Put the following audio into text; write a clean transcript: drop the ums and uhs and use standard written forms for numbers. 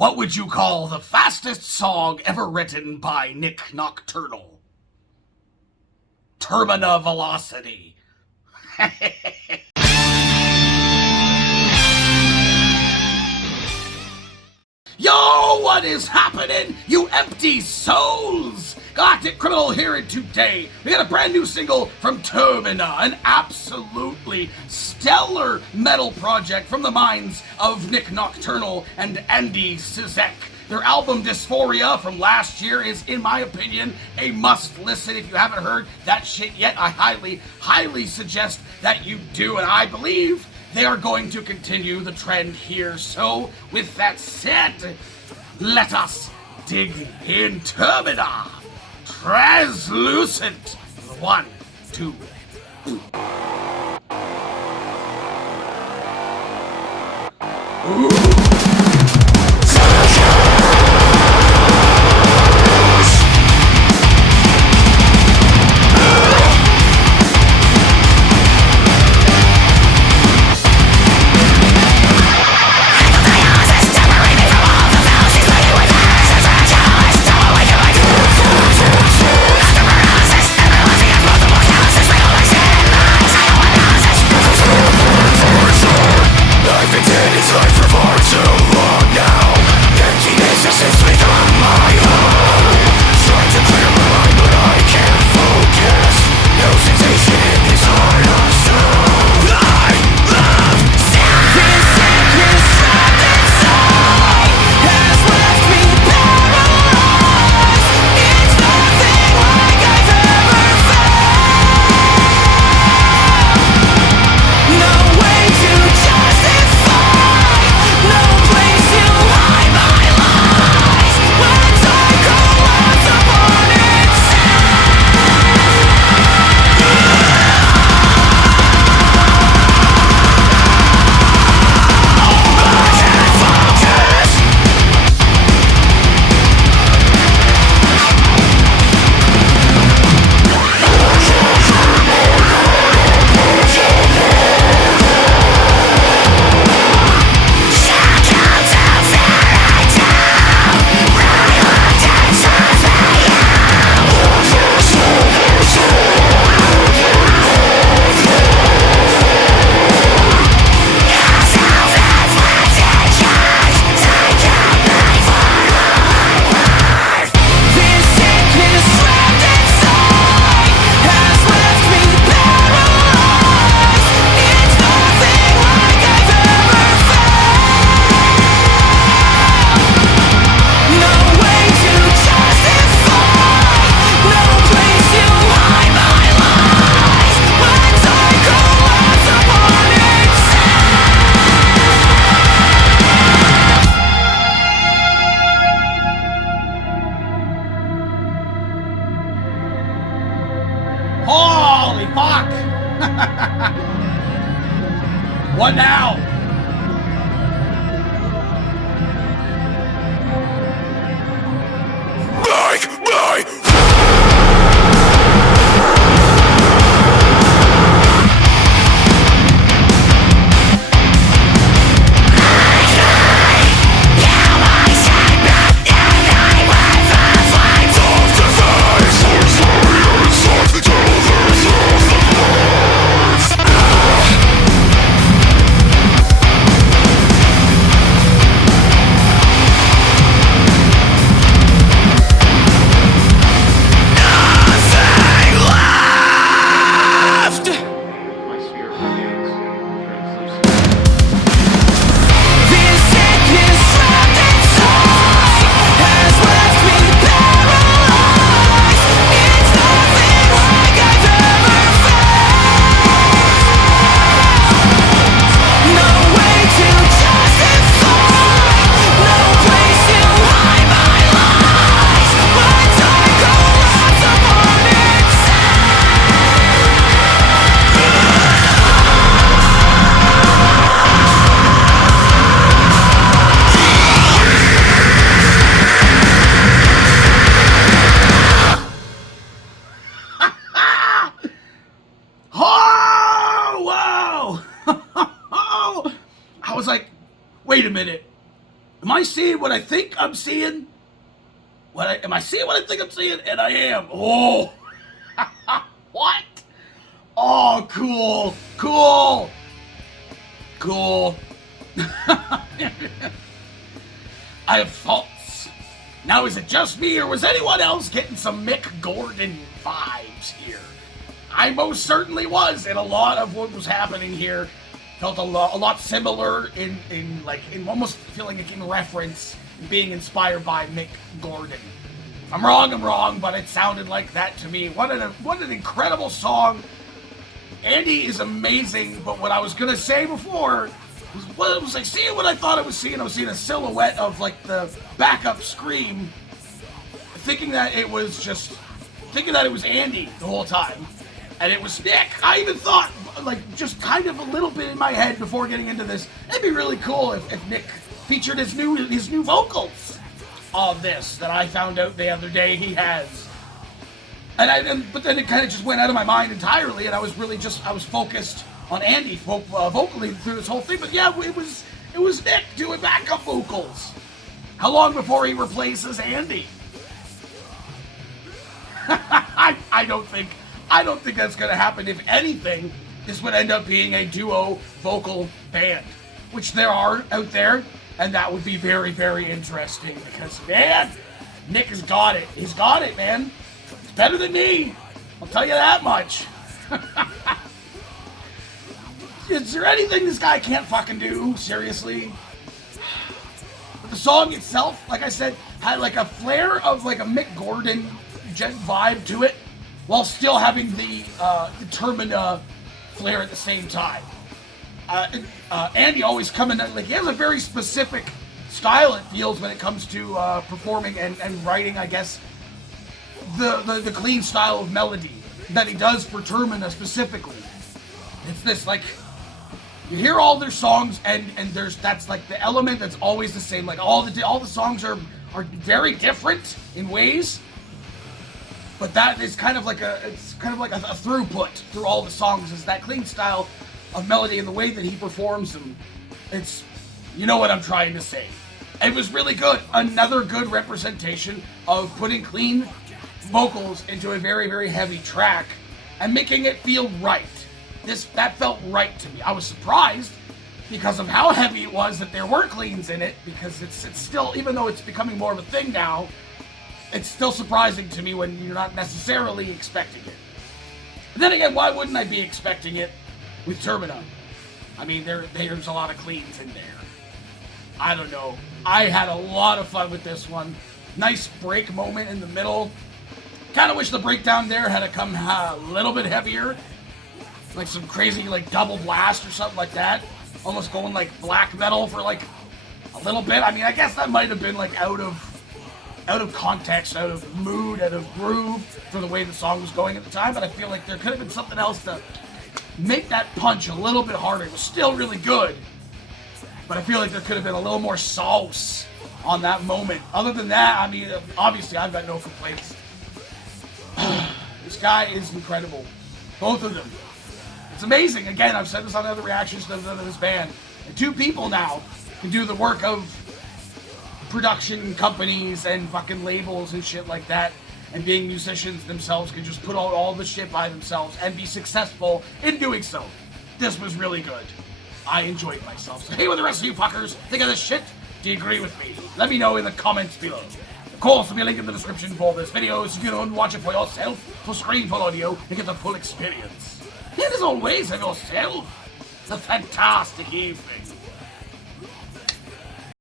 What would you call the fastest song ever written by Nick Nocturnal? Termina velocity. Yo, what is happening, you empty souls? Galactic Criminal here, and today we got a brand new single from TERMINA, an absolutely stellar metal project from the minds of Nick Nocturnal and Andy Sizek. Their album Dysphoria from last year is, in my opinion, a must listen. If you haven't heard that shit yet, I highly suggest that you do, and I believe they are going to continue the trend here. So, with that said, let us dig in. TERMINA, Translucent. 1, 2. Ooh. It's life for far too Am I seeing what I think I'm seeing? Am I seeing what I think I'm seeing? And I am. Oh, what? Oh, cool, cool, cool. I have thoughts. Now, is it just me, or was anyone else getting some Mick Gordon vibes here? I most certainly was, and a lot of what was happening here felt a lot similar in almost feeling like in reference, being inspired by Mick Gordon. If I'm wrong, but it sounded like that to me. What an incredible song. Andy is amazing, but what I was gonna say before was like seeing what I thought I was seeing. I was seeing a silhouette of like the backup scream, thinking that it was Andy the whole time, and it was Nick. I even thought, like, just kind of a little bit in my head before getting into this, it'd be really cool if Nick featured his new vocals on this that I found out the other day he has. But then it kind of just went out of my mind entirely, and I was focused on Andy vocally through this whole thing. But yeah, it was Nick doing backup vocals. How long before he replaces Andy? I don't think that's gonna happen. If anything, this would end up being a duo vocal band, which there are out there, and that would be very, very interesting because, man, Nick has got it. He's got it, man. It's better than me. I'll tell you that much. Is there anything this guy can't fucking do? Seriously? But the song itself, like I said, had like a flair of like a Mick Gordon vibe to it, while still having the Termina flair at the same time. Andy always coming in, like, he has a very specific style, it feels, when it comes to performing and writing, I guess, the clean style of melody that he does for Termina specifically. It's this, like, you hear all their songs, and that's like the element that's always the same. Like, all the songs are very different in ways, but that is kind of like a throughput through all the songs, is that clean style of melody and the way that he performs them. It's, you know what I'm trying to say. It was really good. Another good representation of putting clean vocals into a very, very heavy track and making it feel right. That felt right to me. I was surprised because of how heavy it was that there were cleans in it, because it's still, even though it's becoming more of a thing now, it's still surprising to me when you're not necessarily expecting it. But then again, why wouldn't I be expecting it with Termina? I mean, there's a lot of cleans in there. I don't know. I had a lot of fun with this one. Nice break moment in the middle. Kind of wish the breakdown there had to come a little bit heavier. Like some crazy, like, double blast or something like that. Almost going like black metal for like a little bit. I mean, I guess that might have been like out of context, out of mood, out of groove for the way the song was going at the time, but I feel like there could have been something else to make that punch a little bit harder. It was still really good, but I feel like there could have been a little more sauce on that moment. Other than that, I mean, obviously I've got no complaints. This guy is incredible. Both of them. It's amazing. Again, I've said this on other reactions to this band. And two people now can do the work of production companies and fucking labels and shit like that, and being musicians themselves can just put out all the shit by themselves and be successful in doing so. This was really good. I enjoyed myself. So hey, what the rest of you fuckers think of this shit? Do you agree with me? Let me know in the comments below. Of course, there'll be a link in the description for this video so you can go and watch it for yourself, for screen, full audio, and get the full experience. And as always, have yourself a fantastic evening.